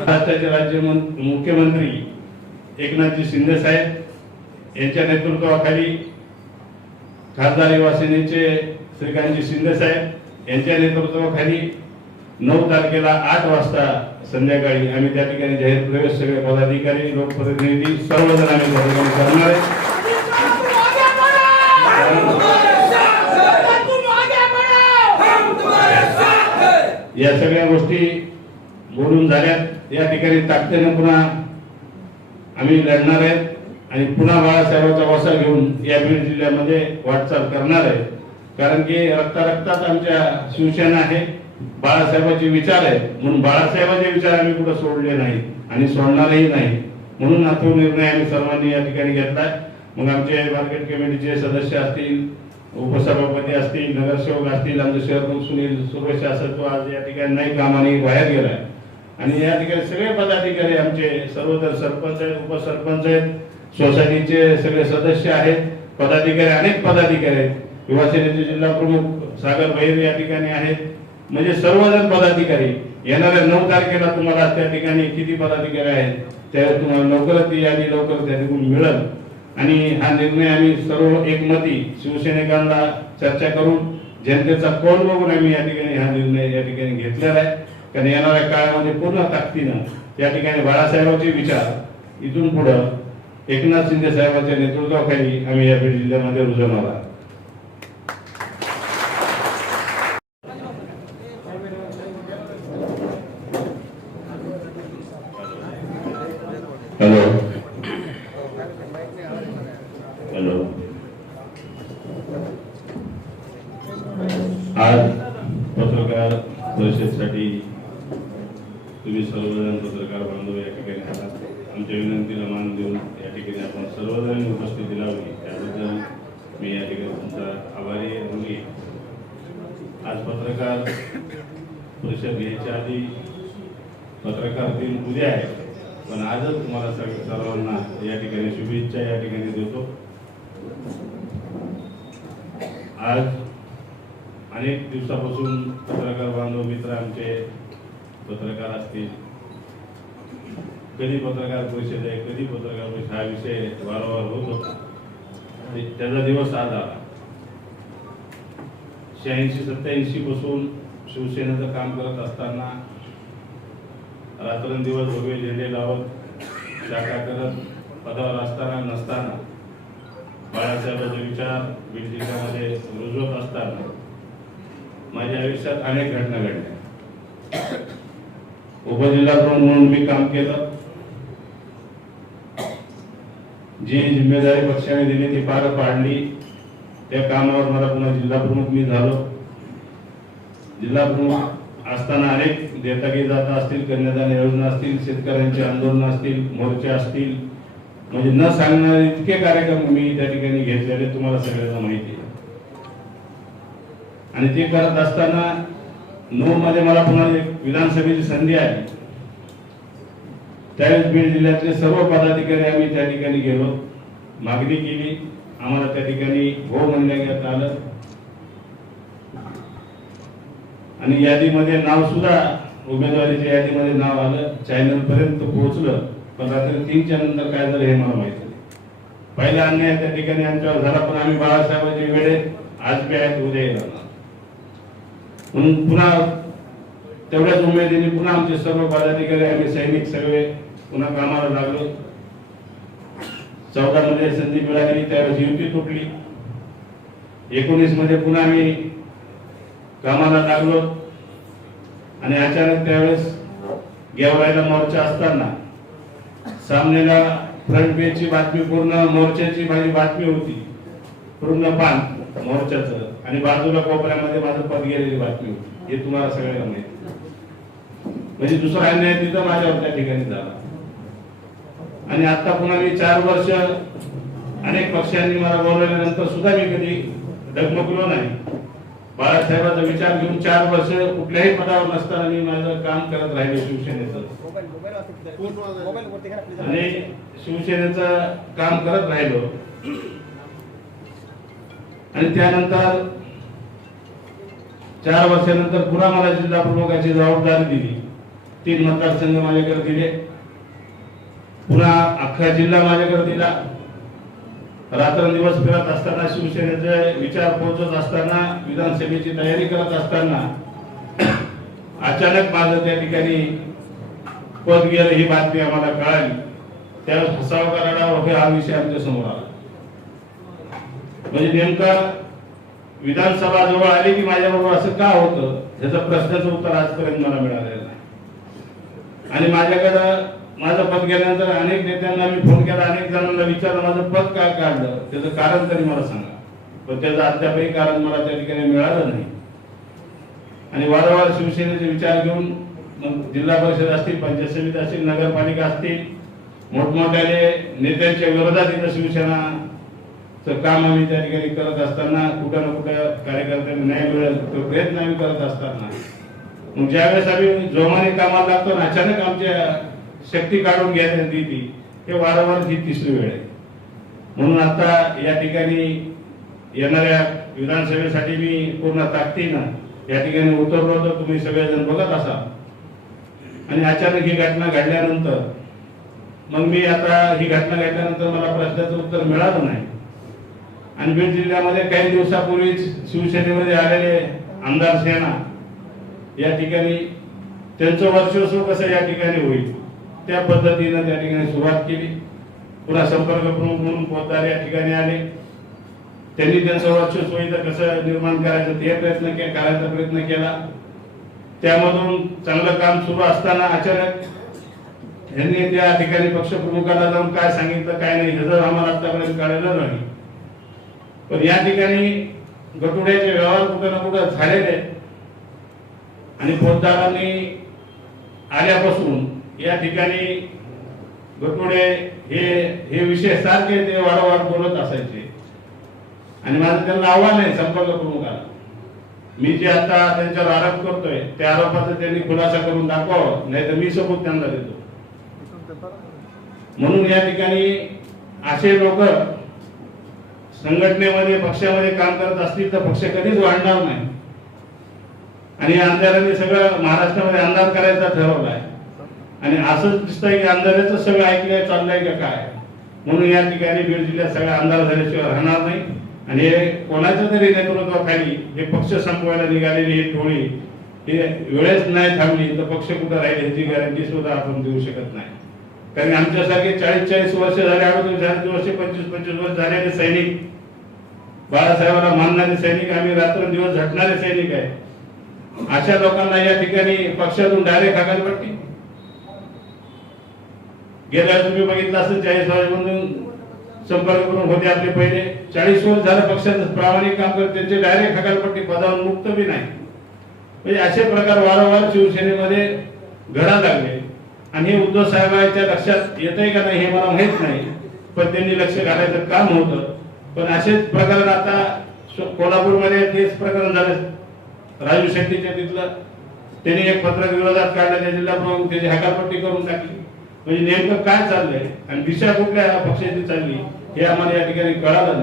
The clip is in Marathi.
महाराष्ट्राचे राज्य मुख्यमंत्री एकनाथजी शिंदे साहेब यांच्या नेतृत्वाखाली खासदार युवा सेनेचे श्रीकांतजी शिंदे साहेब यांच्या नेतृत्वाखाली नऊ तारखेला आठ वाजता संध्याकाळी आम्ही त्या ठिकाणी जाहीर प्रवेश सगळे पदाधिकारी लोकप्रतिनिधी सर्वजण आम्ही त्या ठिकाणी करणार आहे. या सगळ्या गोष्टी बोलून झाल्यात. या ठिकाणी ताकदीने पुन्हा आम्ही लढणार आहेत आणि पुन्हा बाळासाहेबांचा वसा घेऊन या बीड जिल्ह्यामध्ये वाटचाल करणार आहे. कारण की रक्ता रक्तात आमच्या शिवसेना आहे बाळासाहेबांचे विचार आहेत. म्हणून बाळासाहेबांचे विचार आम्ही कुठं सोडले नाही आणि सोडणारही नाही. म्हणून हा तो निर्णय आम्ही सर्वांनी या ठिकाणी घेतला मग आमचे मार्केट कमिटीचे सदस्य असतील उपसभापती असतील नगरसेवक असतील आमचे शहर सुनील सुरेश असेल तो आज या ठिकाणी नाही कामाने बाहेर गेलाय आणि या ठिकाणी सगळे पदाधिकारी आमचे सर्वत्र सरपंच आहेत उपसरपंच आहेत सोसायटीचे सगळे सदस्य आहेत पदाधिकारी अनेक पदाधिकारी आहेत. युवा सेनेचे जिल्हा प्रमुख सागर भैर या ठिकाणी आहेत. म्हणजे सर्वजण पदाधिकारी. येणाऱ्या नऊ तारखेला तुम्हाला त्या ठिकाणी किती पदाधिकारी आहेत त्या तुम्हाला लवकरच ती यादी लवकर त्या ठिकाणी मिळेल. आणि हा निर्णय आम्ही सर्व एकमती शिवसैनिकांना चर्चा करून जनतेचा कौल बघून आम्ही या ठिकाणी हा निर्णय या ठिकाणी घेतलेला आहे. कारण येणाऱ्या काळामध्ये पूर्ण ताकदीनं या ठिकाणी बाळासाहेबांचे विचार इथून पुढं एकनाथ शिंदे साहेबांच्या नेतृत्वाखाली आम्ही या बीड जिल्ह्यामध्ये रुजवणार आहोत हॅलो हॅलो आज पत्रकार परिषदेसाठी तुम्ही सर्वजण पत्रकार बांधव या ठिकाणी आलात आमच्या विनंतीला मान देऊन या ठिकाणी आपण सर्वजण उपस्थिती लावली. त्याबद्दल मी या ठिकाणी तुमचा आभारी आहे. आज पत्रकार परिषद घ्यायच्या आधी पत्रकार दिन उद्या आहे. पण आजच तुम्हाला सगळ्या सर्वांना या ठिकाणी शुभेच्छा या ठिकाणी देतो. आज अनेक दिवसापासून पत्रकार बांधव मित्र आमचे पत्रकार असतील कधी पत्रकार परिषद आहे कधी पत्रकार परिषद हा विषय वारंवार होत होता. आणि त्याचा दिवस आज आला. शहाऐंशी सत्याऐंशी पासून शिवसेनेचं काम करत असताना रात्रंदिवस भगवे झेंडे लावत शाखा करत पदावर असताना नसताना बाळासाहेबांचे विचार बीड जिल्ह्यामध्ये रुजवत असताना माझ्या आयुष्यात अनेक घटना घडल्या. उपजिल्हा प्रमुख म्हणून मी काम केलं. जी जिम्मेदारी पक्षाने दिली ती पार पाडली. त्या कामावर मला पुन्हा जिल्हा प्रमुख मी झालो. जिल्हा प्रमुख असताना अनेक देतागी जाता असतील कन्यादान योजना असतील शेतकऱ्यांचे आंदोलन असतील मोर्चे असतील. म्हणजे न सांगणारे इतके कार्यक्रम मी त्या ठिकाणी घेतलेले तुम्हाला सगळ्यांना माहिती आहे. आणि ते करत असताना नऊ मध्ये मला पुन्हा एक विधानसभेची संधी आली त्यावेळेस बीड जिल्ह्यातले सर्व पदाधिकारी आम्ही त्या ठिकाणी गेलो. मागणी केली. आम्हाला त्या ठिकाणी हो म्हणण्यात आलं. आणि यादीमध्ये नाव सुद्धा उमेदवारीच्या यादीमध्ये नाव आलं. चॅनल पर्यंत पोहोचलं. पण रात्री तीनच्या नंतर काय झालं हे मला माहिती नाही. पहिला अन्याय त्या ठिकाणी आमच्यावर झाला पण आम्ही बाळासाहेबांचे वेळे आज बी आहेत उद्या येणार. म्हणून पुन्हा तेवढ्याच उमेदीने पुन्हा आमचे सर्व पदाधिकारी आम्ही सैनिक सगळे पुन्हा कामाला लागलो. चौदा मध्ये संधी मिळाली त्यावेळेस युती तुटली. एकोणीसमध्ये पुन्हा आम्ही कामाला लागलो. आणि अचानक त्यावेळेस गेवरायला मोर्चा असताना सामनेला फ्रंट पेजची बातमी पूर्ण मोर्चाची माझी बातमी होती. पूर्ण पान. मोर्चाचं. आणि बाजूला कोपऱ्यामध्ये माझं पद गेलेली बातमी होती. हे तुम्हाला सगळ्यांना माहिती म्हणजे दुसरा अन्याय तिथं माझ्यावर त्या ठिकाणी झाला. आणि आता पुन्हा मी चार वर्ष अनेक पक्षांनी मला बोलवल्यानंतर सुद्धा मी कधी डगमगलो नाही. बाळासाहेबांचा विचार घेऊन चार वर्ष कुठल्याही पदावर नसताना मी माझं काम करत राहिलो शिवसेनेचं. आणि शिवसेनेचं काम करत राहिलो. आणि त्यानंतर चार वर्षानंतर पुन्हा मला जिल्हा प्रमुखाची जबाबदारी दिली. तीन मतदारसंघ माझ्याकडे दिले. पुन्हा अख्खा जिल्हा माझ्याकडे दिला. रात्रंदिवस फिरत असताना शिवसेनेचे विचार पोहोचत असताना विधानसभेची तयारी करत असताना अचानक माझं त्या ठिकाणी पद गेलं ही बातमी आम्हाला कळाली. त्यावेळेस हसाव कराडा हे हा विषय आमच्यासमोर आला. म्हणजे नेमका विधानसभा जवळ आली की माझ्याबरोबर असं का होतं? ह्याचं प्रश्नाचं उत्तर आजपर्यंत मला मिळालेलं नाही. आणि माझ्याकडं माझं पद गेल्यानंतर अनेक नेत्यांना मी फोन केला अनेक जणांना विचारलं माझं पद का काढलं? त्याचं कारण तरी मला सांगा. पण त्याचं अद्यापही कारण मला त्या ठिकाणी मिळालं नाही. आणि वारंवार शिवसेनेचे विचार घेऊन मग जिल्हा परिषद असतील पंचायत समिती असतील नगरपालिका असतील मोठमोठ्याने नेत्यांच्या विरोधात इथं शिवसेना काम आम्ही त्या ठिकाणी करत असताना कुठं ना कुठं कार्यकर्त्यांना न्याय मिळेल तो प्रयत्न आम्ही करत असताना. मग ज्यावेळेस आम्ही जोमाने कामाला लागतो ना अचानक आमच्या शक्ती काढून घ्यायची ती हे वारंवार ही तिसरी वेळ आहे. म्हणून आता या ठिकाणी येणाऱ्या विधानसभेसाठी मी पूर्ण ताकदीनं या ठिकाणी उतरलो तर तुम्ही सगळेजण बघत असाल. आणि अचानक ही घटना घडल्यानंतर मग मी आता ही घटना घडल्यानंतर मला प्रश्नाचं उत्तर मिळालं नाही. आणि बीड जिल्ह्यामध्ये काही दिवसापूर्वीच शिवसेनेमध्ये आलेले आमदार सेना या ठिकाणी त्यांचं वर्चस्व कसं या ठिकाणी होईल त्या पद्धतीनं त्या ठिकाणी सुरुवात केली. पुन्हा संपर्क प्रमुख म्हणून पोतदार या ठिकाणी आले. त्यांनी त्यांचं वर्चस्व इथं कसं निर्माण करायचं ते प्रयत्न के करायचा प्रयत्न केला. त्यामधून चांगलं काम सुरू असताना अचानक यांनी त्या ठिकाणी पक्षप्रमुखाला जाऊन काय सांगितलं काय नाही ह्याचं आम्हाला आतापर्यंत कळलं नाही. पण या ठिकाणी गटुड्याचे व्यवहार कुठं ना कुठं झालेले आणि फौजदारांनी आल्यापासून या ठिकाणी गटुडे हे हे विषय सारखे ते वारंवार बोलत असायचे. आणि माझं त्यांना आव्हान आहे संपर्क प्रमुखाला मी जे आता त्यांच्यावर आरोप करतोय त्या आरोपाचा त्यांनी खुलासा करून दाखवावं नाही तर मी सोबत त्यांना देतो. म्हणून या ठिकाणी असे लोक संघटनेमध्ये पक्षामध्ये काम करत असतील तर पक्ष कधीच वाढणार नाही. आणि या आमदारांनी सगळं महाराष्ट्रामध्ये आमदार करायचा ठरवलाय आणि असंच दिसतंय की आमदाराचं सगळं ऐकलंय चाललंय का काय? म्हणून या ठिकाणी बीड जिल्ह्यात सगळं आमदार झाल्याशिवाय राहणार नाही. आणि हे कोणाच्या तरी नेतृत्वाखाली हे पक्ष संपवायला निघालेली ही टोळी हे वेळेच नाही थांबली. तर पक्ष कुठं राहील ह्याची गॅरंटी सुद्धा आपण देऊ शकत नाही. कारण आमच्यासारखे चाळीस चाळीस वर्ष झाले अडोतीस चाळीस वर्ष पंचवीस पंचवीस वर्ष झालेले सैनिक. बाळासाहेबांना मानणारे सैनिक आम्ही रात्रंदिवस झटणारे सैनिक आहे. अशा लोकांना या ठिकाणी पक्षातून डायरेक्ट हकालपट्टी गेल्या तुम्ही बघितलं असेल चाळीस वर्षामधून संपर्क करून होते आपले पहिले. चाळीस वर्ष झालं पक्षाचं प्रामाणिक काम करत त्यांचे डायरेक्ट हकालपट्टी पदावर मुक्त बी नाही. म्हणजे असे प्रकार वारंवार शिवसेनेमध्ये घडा लागले. आणि हे उद्धव साहेबांच्या लक्षात येत आहे का नाही हे मला माहीत नाही. पण त्यांनी लक्ष घालायचं काम होतं. पण असेच प्रकरण आता कोल्हापूरमध्ये तेच प्रकरण झालं. राजू शेट्टीच्या तिथलं. त्यांनी एक पत्रक विरोधात काढलं त्या जिल्हा प्रमुख त्याची हकालपट्टी करून टाकली. म्हणजे नेमकं काय चाललंय? आणि दिशा कुठल्या पक्षाची चालली हे आम्हाला या ठिकाणी कळालं